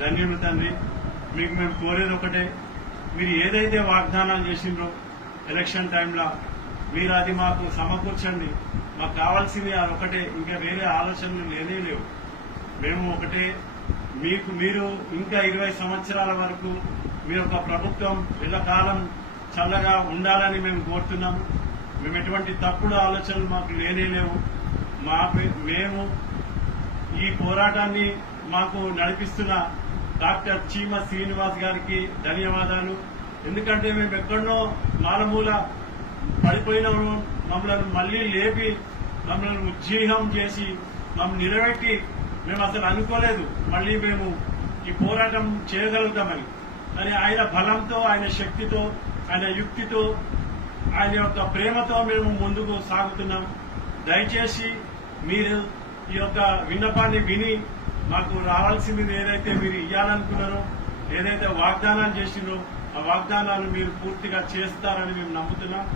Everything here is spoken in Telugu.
ధన్యులు తండ్రి. మీకు మేము కోరేది ఒకటే, మీరు ఏదైతే వాగ్దానాలు చేసిండ్రో ఎలక్షన్ టైంలో మీరు అది మాకు సమకూర్చండి. మాకు కావాల్సింది అది ఒకటే, ఇంకా వేరే ఆలోచనలు లేనే లేవు. మేము ఒకటే, మీరు ఇంకా 20 సంవత్సరాల వరకు మీ యొక్క ప్రభుత్వం ఎల్లకాలం చల్లగా ఉండాలని మేము కోరుతున్నాము. మేము ఎటువంటి తప్పుడు ఆలోచనలు మాకు లేనే లేవు. మేము ఈ పోరాటాన్ని మాకు నడిపిస్తున్న డాక్టర్ చీమ శ్రీనివాస్ గారికి ధన్యవాదాలు. ఎందుకంటే మేము ఎక్కడనో మాలమూల పడిపోయిన మమ్మల్ని మళ్లీ లేపి మమ్మల్ని ఉజ్జీవం చేసి మమ్మల్ని నిలబెట్టి మేము అసలు అనుకోలేదు మళ్లీ మేము ఈ పోరాటం చేయగలుగుతామని. కానీ ఆయన బలంతో, ఆయన శక్తితో, ఆయన యుక్తితో, ఆయన యొక్క ప్రేమతో మేము ముందుకు సాగుతున్నాం. దయచేసి మీరు ఈ యొక్క విన్నపాన్ని విని మాకు రావాల్సింది ఏదైతే మీరు ఇవ్వాలనుకున్నారో, ఏదైతే వాగ్దానాలు చేసిందో ఆ వాగ్దానాలు మీరు పూర్తిగా చేస్తారని మేము నమ్ముతున్నాం.